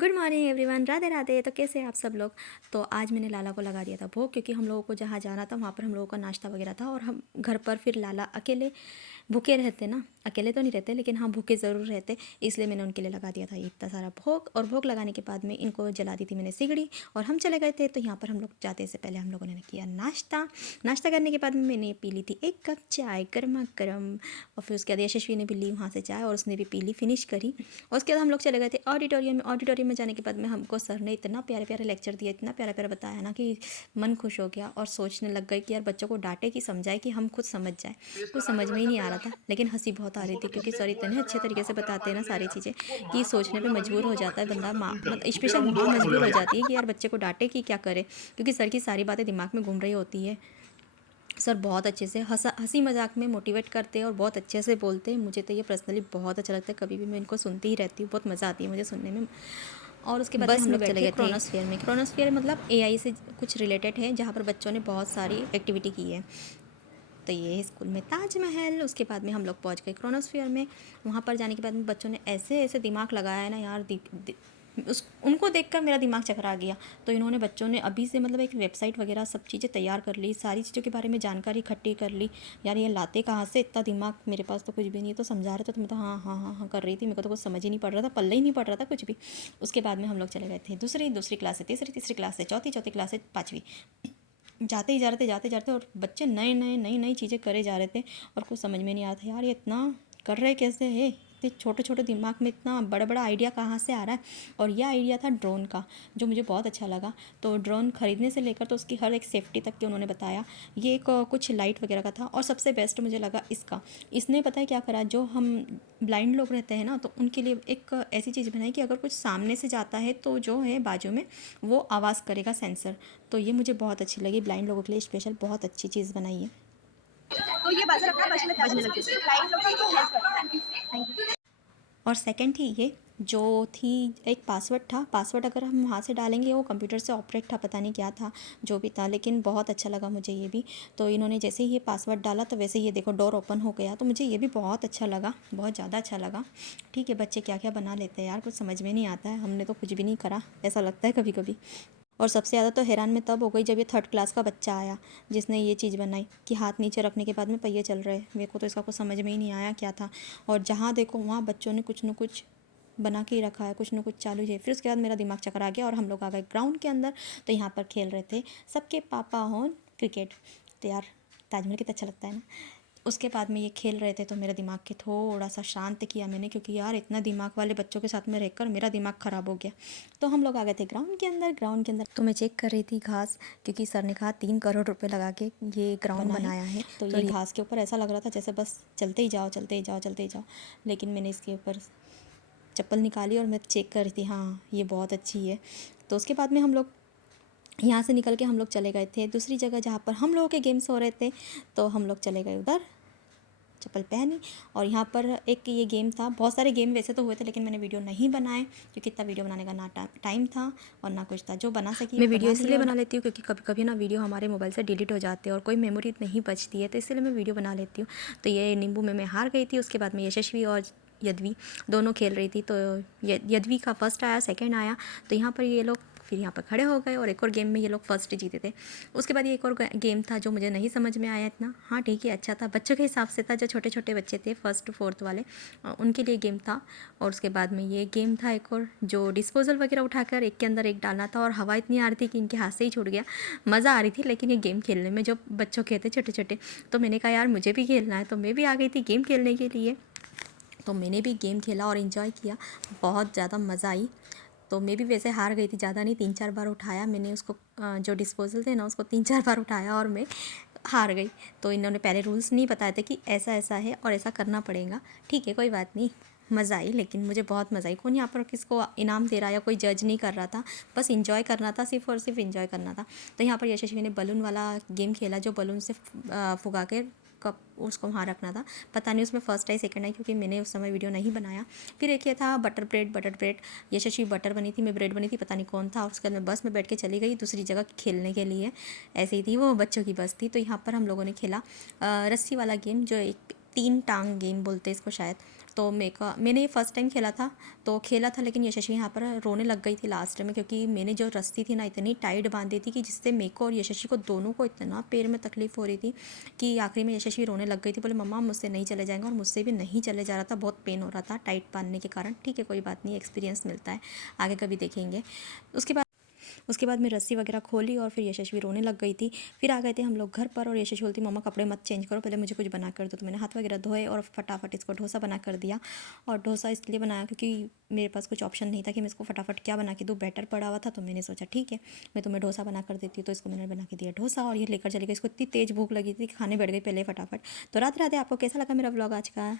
Good morning everyone, Radhe Radhe. तो कैसे हैं आप सब लोग। तो आज मैंने लाला को लगा दिया था भोग, क्योंकि हम लोगों को जहाँ जाना था वहाँ पर हम लोगों का नाश्ता वगैरह था। और हम घर पर फिर लाला अकेले भूखे रहते ना, अकेले तो नहीं रहते लेकिन हाँ भूखे ज़रूर रहते, इसलिए मैंने उनके लिए लगा दिया था इतना सारा भोग। और भोग लगाने के बाद में इनको जला दी थी मैंने सिगड़ी, और हम चले गए थे। तो यहाँ पर हम लोग जाते से पहले हम लोगों ने किया नाश्ता। नाश्ता करने के बाद में मैंने पी ली थी 1 कप चाय गर्मा गर्म, और फिर उसके बाद यशस्वी ने भी ली वहाँ से चाय और उसने भी पी ली, फिनिश करी। और उसके बाद हम लोग चले गए थे ऑडिटोरियम में। ऑडिटोरियम में जाने के बाद में हमको सर ने इतना प्यारे प्यारे लेक्चर दिया, इतना प्यारा प्यारा बताया ना कि मन खुश हो गया। और सोचने लग गए कि यार बच्चों को डांटे कि समझाए कि हम खुद समझ जाए। कुछ समझ में ही नहीं आ रहा था, लेकिन हंसी बहुत आ रही थी क्योंकि सर इतने अच्छे तरीके से बताते हैं ना सारी चीज़ें कि सोचने पे मजबूर हो जाता है बंदा। माँ मतलब स्पेशल माँ मजबूर हो जाती है कि यार बच्चे को डांटे कि क्या करे, क्योंकि सर की सारी बातें दिमाग में घूम रही होती है। सर बहुत अच्छे से हंसी मजाक में मोटिवेट करते हैं और बहुत अच्छे से बोलते हैं। मुझे तो ये पर्सनली बहुत अच्छा लगता है, कभी भी मैं इनको सुनती ही रहती हूँ, बहुत मज़ा आती है मुझे सुनने में। और उसके बाद हम लोग चले गए क्रोनोस्फीयर में। क्रोनोस्फीयर मतलब एआई से कुछ रिलेटेड है, जहाँ पर बच्चों ने बहुत सारी एक्टिविटी की है। तो ये है स्कूल में ताजमहल। उसके बाद में हम लोग पहुंच गए क्रोनोस्फीयर में। वहाँ पर जाने के बाद में बच्चों ने ऐसे ऐसे दिमाग लगाया है ना यार, उस उनको देखकर मेरा दिमाग चकरा गया। तो इन्होंने बच्चों ने अभी से मतलब एक वेबसाइट वगैरह सब चीज़ें तैयार कर ली, सारी चीज़ों के बारे में जानकारी इकट्ठी कर ली। यार ये लाते कहाँ से इतना दिमाग, मेरे पास तो कुछ भी नहीं। तो समझा रहे थे तो मैं तो हाँ हाँ हाँ हाँ कर रही थी, मेरे को तो कुछ समझ ही नहीं पड़ रहा था, पल्ले ही नहीं पड़ रहा था कुछ भी। उसके बाद में हम लोग चले गए थे दूसरी क्लास से तीसरी क्लास से चौथी क्लास से पाँचवीं। जाते ही जाते जाते और बच्चे नई नई चीज़ें करे जा रहे थे और कुछ समझ में नहीं आ रहा था यार ये इतना कर रहे कैसे है, इतने छोटे छोटे दिमाग में इतना बड़ा बड़ा आइडिया कहाँ से आ रहा है। और यह आइडिया था ड्रोन का, जो मुझे बहुत अच्छा लगा। तो ड्रोन खरीदने से लेकर तो उसकी हर एक सेफ्टी तक की उन्होंने बताया। ये एक कुछ लाइट वगैरह का था, और सबसे बेस्ट मुझे लगा इसका। इसने पता है क्या करा, जो हम ब्लाइंड लोग रहते हैं ना, तो उनके लिए एक ऐसी चीज़ बनाई कि अगर कुछ सामने से जाता है तो जो है बाजू में वो आवाज़ करेगा सेंसर। तो ये मुझे बहुत अच्छी लगी, ब्लाइंड लोगों के लिए स्पेशल बहुत अच्छी चीज़ बनाई है। तो ये बजने लगी ब्लाइंड लोगों को हेल्प करता है। और सेकंड थी ये, जो थी एक पासवर्ड था। पासवर्ड अगर हम वहाँ से डालेंगे, वो कंप्यूटर से ऑपरेट था, पता नहीं क्या था जो भी था, लेकिन बहुत अच्छा लगा मुझे ये भी। तो इन्होंने जैसे ही ये पासवर्ड डाला तो वैसे ये देखो डोर ओपन हो गया। तो मुझे ये भी बहुत अच्छा लगा, बहुत ज़्यादा अच्छा लगा। ठीक है, बच्चे क्या क्या बना लेते हैं यार, कुछ समझ में नहीं आता है, हमने तो कुछ भी नहीं करा ऐसा लगता है कभी कभी। और सबसे ज़्यादा तो हैरान मैं तब हो गई जब ये 3rd क्लास का बच्चा आया, जिसने ये चीज़ बनाई कि हाथ नीचे रखने के बाद में पहिए चल रहे हैं। मेरे को तो इसका कुछ समझ में ही नहीं आया क्या था। और जहाँ देखो वहाँ बच्चों ने कुछ न कुछ बना के ही रखा है, कुछ न कुछ चालू है। फिर उसके बाद मेरा दिमाग चकरा गया और हम लोग आ गए ग्राउंड के अंदर। तो यहाँ पर खेल रहे थे सबके पापा होन क्रिकेट। तो यार ताजमहल कितना अच्छा लगता है ना। उसके बाद में ये खेल रहे थे तो मेरा दिमाग के थोड़ा सा शांत किया मैंने, क्योंकि यार इतना दिमाग वाले बच्चों के साथ में रहकर मेरा दिमाग ख़राब हो गया। तो हम लोग आ गए थे ग्राउंड के अंदर। तो मैं चेक कर रही थी घास, क्योंकि सर ने कहा 3 करोड़ रुपए लगा के ये ग्राउंड बनाया है। तो ये घास के ऊपर ऐसा लग रहा था जैसे बस चलते ही जाओ चलते ही जाओ चलते ही जाओ। लेकिन मैंने इसके ऊपर चप्पल निकाली और मैं चेक कर रही थी, हाँ ये बहुत अच्छी है। तो उसके बाद में हम लोग यहाँ से निकल के हम लोग चले गए थे दूसरी जगह जहाँ पर हम लोगों के गेम्स हो रहे थे। तो हम लोग चले गए उधर, चप्पल पहनी। और यहाँ पर एक ये गेम था, बहुत सारे गेम वैसे तो हुए थे लेकिन मैंने वीडियो नहीं बनाए, क्योंकि इतना वीडियो बनाने का ना टाइम था और ना कुछ था। जो बना सकी मैं वीडियो इसलिए बना लेती हूँ क्योंकि कभी कभी ना वीडियो हमारे मोबाइल से डिलीट हो जाते हैं और कोई मेमोरी नहीं बचती है, तो इसलिए मैं वीडियो बना लेती हूँ। तो ये नींबू में मैं हार गई थी। उसके बाद में यशस्वी और यद्वी दोनों खेल रही थी। तो यद्वी का फर्स्ट आया, सेकेंड आया। तो यहाँ पर ये लोग फिर यहाँ पर खड़े हो गए और एक और गेम में ये लोग फर्स्ट जीते थे। उसके बाद ये एक और गेम था जो मुझे नहीं समझ में आया इतना, हाँ ठीक है अच्छा था, बच्चों के हिसाब से था, जो छोटे छोटे बच्चे थे 1st to 4th वाले उनके लिए गेम था। और उसके बाद में ये गेम था एक और, जो डिस्पोजल वगैरह उठाकर एक के अंदर एक डालना था, और हवा इतनी आ रही थी कि इनके हाथ से ही छूट गया। मज़ा आ रही थी लेकिन ये गेम खेलने में, जो बच्चों के थे छोटे छोटे। तो मैंने कहा यार मुझे भी खेलना है, तो मैं भी आ गई थी गेम खेलने के लिए। तो मैंने भी गेम खेला और इन्जॉय किया, बहुत ज़्यादा मज़ा आई। तो मैं भी वैसे हार गई थी, ज़्यादा नहीं, 3-4 बार उठाया मैंने उसको, जो डिस्पोजल थे ना उसको 3-4 बार उठाया और मैं हार गई। तो इन्होंने पहले रूल्स नहीं बताए थे कि ऐसा ऐसा है और ऐसा करना पड़ेगा। ठीक है कोई बात नहीं, मज़ा आई, लेकिन मुझे बहुत मज़ा आई। कौन यहाँ पर किसको इनाम दे रहा या कोई जज नहीं कर रहा था, बस इंजॉय करना था, सिर्फ और सिर्फ इंजॉय करना था। तो यहाँ पर यशस्वी ने बलून वाला गेम खेला, जो बलून से फुगा के कप उसको वहाँ रखना था। पता नहीं उसमें फर्स्ट आई सेकंड आई, क्योंकि मैंने उस समय वीडियो नहीं बनाया। फिर एक ये था बटर ब्रेड, यशस्वी बटर बनी थी, मैं ब्रेड बनी थी, पता नहीं कौन था। उसके बाद मैं बस में बैठ के चली गई दूसरी जगह खेलने के लिए, ऐसे ही थी वो, बच्चों की बस थी। तो यहाँ पर हम लोगों ने खेला रस्सी वाला गेम, जो एक 3 टांग गेम बोलते हैं इसको शायद। तो मैंने ये फर्स्ट टाइम खेला था, तो खेला था, लेकिन यशस्वी यहाँ पर रोने लग गई थी लास्ट में, क्योंकि मैंने जो रस्सी थी ना इतनी टाइट बांधी थी कि जिससे मेरे को और यशस्वी को दोनों को इतना पैर में तकलीफ हो रही थी कि आखिरी में यशस्वी रोने लग गई थी, बोले मम्मा मुझसे नहीं चले जाएंगे, और मुझसे भी नहीं चले जा रहा था, बहुत पेन हो रहा था टाइट बांधने के कारण। ठीक है, कोई बात नहीं, एक्सपीरियंस मिलता है, आगे कभी देखेंगे। उसके बाद मैं रस्सी वगैरह खोली और फिर यशस्वी रोने लग गई थी। फिर आ गए थे हम लोग घर पर, और यशस्वी बोलती मम्मा कपड़े मत चेंज करो, पहले मुझे कुछ बना कर दो। तो मैंने हाथ वगैरह धोए और फटाफट इसको डोसा बना कर दिया। और डोसा इसलिए बनाया क्योंकि मेरे पास कुछ ऑप्शन नहीं था कि मैं इसको फटाफट क्या बना के दूँ, बैटर पड़ा हुआ था, तो मैंने सोचा ठीक है मैं तुम्हें डोसा बना कर देती हूँ। तो इसको मैंने बना के दिया डोसा, और ये लेकर चली गई। इसको इतनी तेज़ भूख लगी थी, खाने बैठ गई पहले फटाफट। तो राधे राधे, आपको कैसा लगा मेरा ब्लॉग आज का?